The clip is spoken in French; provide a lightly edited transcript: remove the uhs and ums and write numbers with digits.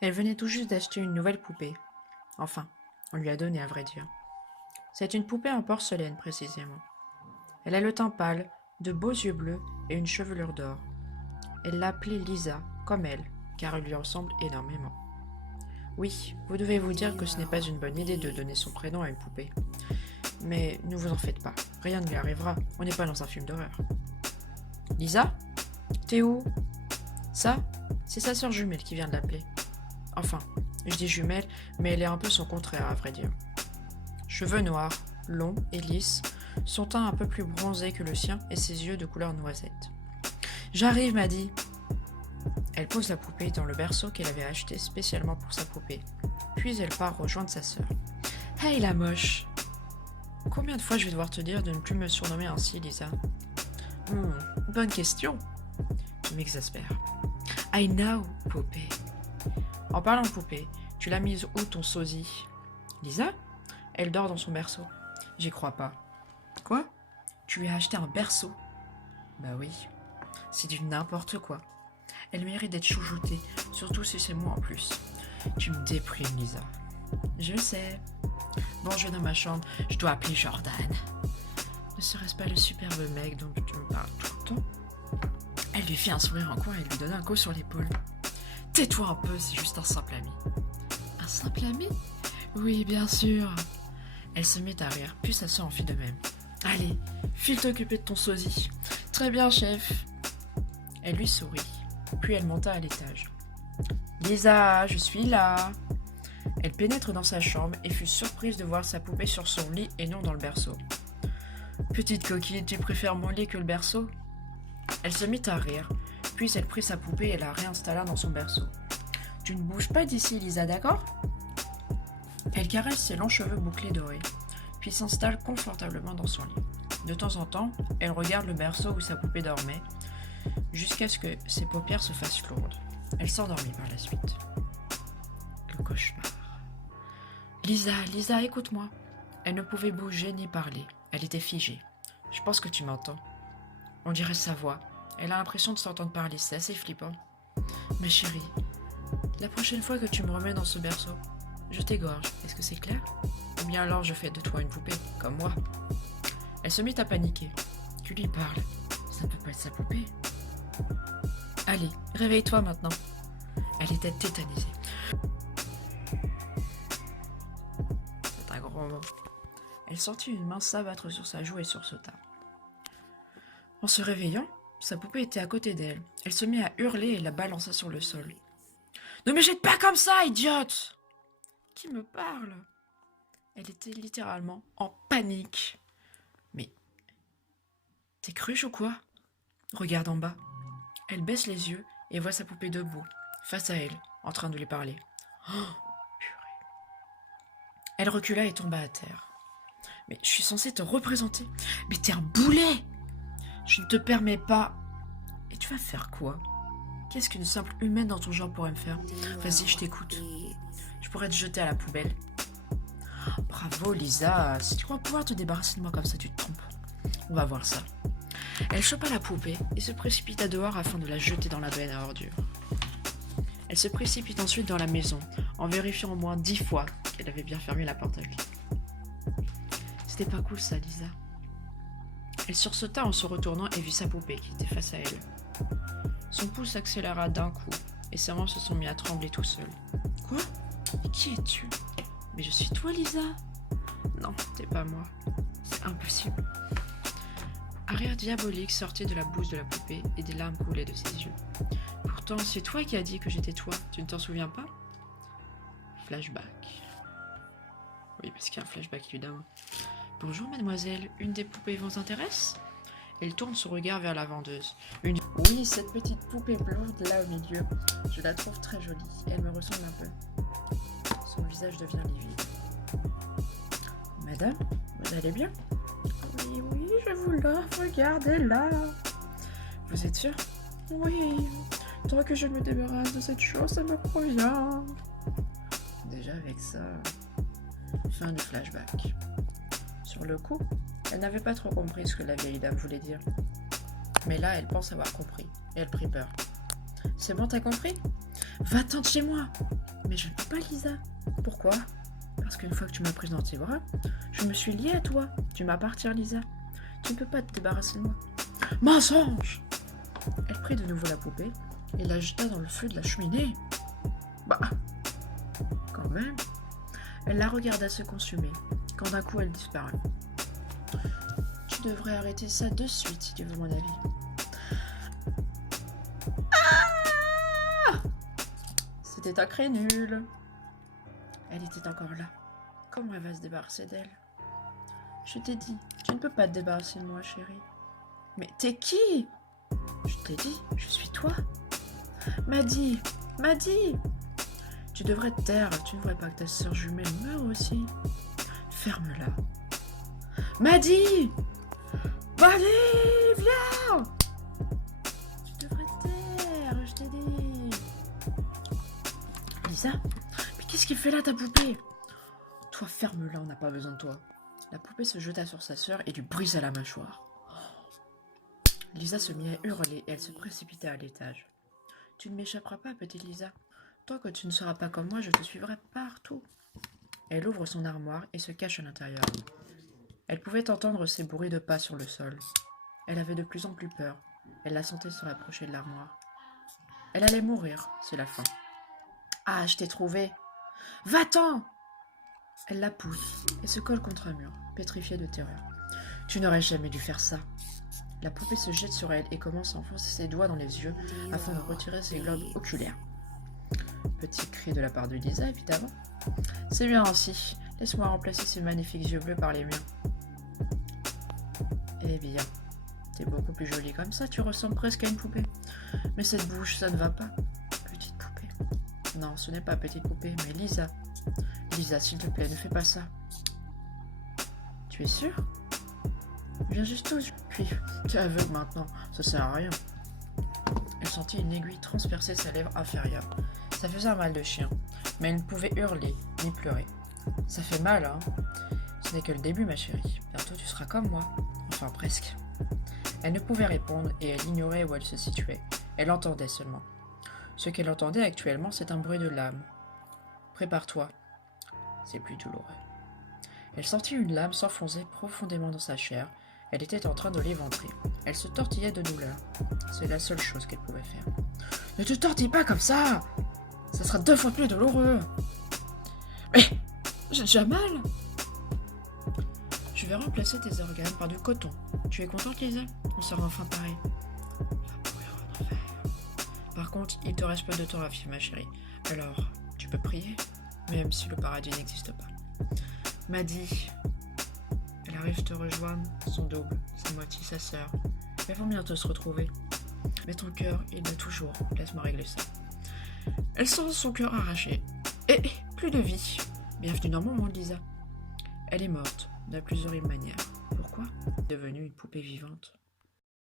Elle venait tout juste d'acheter une nouvelle poupée. Enfin, on lui a donné à vrai dire. C'est une poupée en porcelaine précisément. Elle a le teint pâle, de beaux yeux bleus et une chevelure d'or. Elle l'a appelée Lisa, comme elle, car elle lui ressemble énormément. Oui, vous devez vous dire que ce n'est pas une bonne idée de donner son prénom à une poupée. Mais ne vous en faites pas, rien ne lui arrivera, on n'est pas dans un film d'horreur. Lisa? T'es où? Ça? C'est sa sœur jumelle qui vient de l'appeler. Enfin, je dis jumelle, mais elle est un peu son contraire à vrai dire. Cheveux noirs, longs et lisses, son teint un peu plus bronzé que le sien et ses yeux de couleur noisette. J'arrive, m'a dit. Elle pose la poupée dans le berceau qu'elle avait acheté spécialement pour sa poupée. Puis elle part rejoindre sa sœur. Hey la moche! Combien de fois je vais devoir te dire de ne plus me surnommer ainsi, Lisa? Bonne question. Tu m'exaspères. I know, poupée. En parlant de poupée, tu l'as mise où ton sosie? Lisa? Elle dort dans son berceau. J'y crois pas. Quoi? Tu lui as acheté un berceau? Bah oui. C'est du n'importe quoi. Elle mérite d'être chouchoutée, surtout si c'est moi en plus. Tu me déprimes, Lisa. Je sais. Bon, je vais dans ma chambre, je dois appeler Jordan. Ne serait-ce pas le superbe mec dont tu me parles tout le temps? Elle lui fait un sourire en coin et lui donne un coup sur l'épaule. Tais-toi un peu, c'est juste un simple ami. Un simple ami? Oui, bien sûr. Elle se mit à rire, puis sa sœur en fit de même. Allez, file t'occuper de ton sosie. Très bien, chef. Elle lui sourit, puis elle monta à l'étage. Lisa, je suis là. Elle pénètre dans sa chambre et fut surprise de voir sa poupée sur son lit et non dans le berceau. Petite coquine, tu préfères mon lit que le berceau? Elle se mit à rire, puis elle prit sa poupée et la réinstalla dans son berceau. Tu ne bouges pas d'ici, Lisa, d'accord? Elle caresse ses longs cheveux bouclés dorés, puis s'installe confortablement dans son lit. De temps en temps, elle regarde le berceau où sa poupée dormait, jusqu'à ce que ses paupières se fassent lourdes. Elle s'endormit par la suite. Le cauchemar. Lisa, écoute-moi. Elle ne pouvait bouger ni parler. Elle était figée. Je pense que tu m'entends. On dirait sa voix. Elle a l'impression de s'entendre parler. C'est assez flippant. Ma chérie, la prochaine fois que tu me remets dans ce berceau, je t'égorge. Est-ce que c'est clair? Ou bien alors je fais de toi une poupée, comme moi. Elle se mit à paniquer. Tu lui parles. Ça ne peut pas être sa poupée. Allez, réveille-toi maintenant. Elle était tétanisée. C'est un grand mot. Elle sentit une main s'abattre sur sa joue et sursauta. En se réveillant, sa poupée était à côté d'elle. Elle se mit à hurler et la balança sur le sol. Ne me jette pas comme ça, idiote! Qui me parle? Elle était littéralement en panique. Mais t'es cruche ou quoi? Regarde en bas. Elle baisse les yeux et voit sa poupée debout, face à elle, en train de lui parler. Oh, purée. Elle recula et tomba à terre. Mais je suis censée te représenter. Mais t'es un boulet! Je ne te permets pas. Et tu vas faire quoi? Qu'est-ce qu'une simple humaine dans ton genre pourrait me faire? Vas-y, je t'écoute. Je pourrais te jeter à la poubelle. Bravo, Lisa. Si tu crois pouvoir te débarrasser de moi comme ça, tu te trompes. On va voir ça. Elle chopa la poupée et se précipita dehors afin de la jeter dans la benne à ordures. Elle se précipite ensuite dans la maison, en vérifiant au moins 10 fois qu'elle avait bien fermé la porte à clé. C'était pas cool ça, Lisa. Elle sursauta en se retournant et vit sa poupée qui était face à elle. Son pouls s'accéléra d'un coup et ses mains se sont mis à trembler tout seuls. Quoi? Mais qui es-tu? Mais je suis toi, Lisa? Non, t'es pas moi. C'est impossible. Un rire diabolique sortait de la bouche de la poupée et des larmes coulaient de ses yeux. Pourtant, c'est toi qui as dit que j'étais toi. Tu ne t'en souviens pas? Flashback. Oui, parce qu'il y a un flashback évidemment. Bonjour mademoiselle, une des poupées vous intéresse? Elle tourne son regard vers la vendeuse. Oui, cette petite poupée blonde là au milieu. Je la trouve très jolie. Elle me ressemble un peu. Son visage devient livide. Madame, vous allez bien? Oui, je vous l'offre, regardez-la. Vous êtes sûre? Oui, tant que je me débarrasse de cette chose, ça me convient. Déjà avec ça, fin du flashback. Sur le coup, elle n'avait pas trop compris ce que la vieille dame voulait dire. Mais là, elle pense avoir compris, et elle prit peur. C'est bon, t'as compris? Va-t'en de chez moi! Mais je ne peux pas, Lisa. Pourquoi? Parce qu'une fois que tu m'as prise dans tes bras, je me suis liée à toi. Tu m'appartiens, Lisa. Tu ne peux pas te débarrasser de moi. Mensonge! Elle prit de nouveau la poupée et la jeta dans le feu de la cheminée. Bah, quand même. Elle la regarda se consumer, quand d'un coup elle disparut. Tu devrais arrêter ça de suite si tu veux mon avis. Ah! C'était un crénul. Elle était encore là. Comment elle va se débarrasser d'elle? Je t'ai dit, tu ne peux pas te débarrasser de moi, chérie. Mais t'es qui? Je t'ai dit, je suis toi. Maddy, Maddy! Tu devrais te taire, tu ne voudrais pas que ta sœur jumelle meure aussi. Ferme-la. Maddy! Maddy, viens! Tu devrais te taire, je t'ai dit. Lisa? Mais qu'est-ce qu'il fait là, ta poupée? Toi, ferme-la, on n'a pas besoin de toi. La poupée se jeta sur sa sœur et lui brisa la mâchoire. Lisa se mit à hurler et elle se précipita à l'étage. Tu ne m'échapperas pas, petite Lisa. Tant que tu ne seras pas comme moi, je te suivrai partout. Elle ouvre son armoire et se cache à l'intérieur. Elle pouvait entendre ses bruits de pas sur le sol. Elle avait de plus en plus peur. Elle la sentait se rapprocher de l'armoire. Elle allait mourir, c'est la fin. Ah, je t'ai trouvé. Va-t'en! Elle la pousse et se colle contre un mur, pétrifiée de terreur. Tu n'aurais jamais dû faire ça. La poupée se jette sur elle et commence à enfoncer ses doigts dans les yeux afin de retirer ses globes oculaires. Petit cri de la part de Lisa, évidemment. C'est bien ainsi. Laisse-moi remplacer ces magnifiques yeux bleus par les miens. Eh bien, t'es beaucoup plus jolie comme ça, tu ressembles presque à une poupée. Mais cette bouche, ça ne va pas. Petite poupée. Non, ce n'est pas petite poupée, mais Lisa. Lisa, s'il te plaît, ne fais pas ça. Tu es sûre? Viens juste tout. Puis, tu es aveugle maintenant, ça sert à rien. Elle sentit une aiguille transpercer sa lèvre inférieure. Ça faisait un mal de chien, mais elle ne pouvait hurler ni pleurer. Ça fait mal, hein? Ce n'est que le début, ma chérie. Bientôt tu seras comme moi. Enfin, presque. Elle ne pouvait répondre et elle ignorait où elle se situait. Elle entendait seulement. Ce qu'elle entendait actuellement, c'est un bruit de lame. Prépare-toi. C'est plus douloureux. Elle sentit une lame s'enfoncer profondément dans sa chair. Elle était en train de l'éventrer. Elle se tortillait de douleur. C'est la seule chose qu'elle pouvait faire. Ne te tortille pas comme ça! Ça sera 2 fois plus douloureux. Mais j'ai déjà mal. Je vais remplacer tes organes par du coton. Tu es contente, Lisa? On sera enfin pareil. Va mourir en enfer. Par contre, il te reste pas de temps à vivre, ma chérie. Alors, tu peux prier, même si le paradis n'existe pas. Maddy, elle arrive te rejoindre, son double, sa moitié, sa sœur. Elles vont bientôt se retrouver. Mais ton cœur, il bat toujours. Laisse-moi régler ça. Elle sent son cœur arraché. Et plus de vie. Bienvenue dans mon monde, Lisa. Elle est morte, de la plus horrible manière. Pourquoi? Devenue une poupée vivante.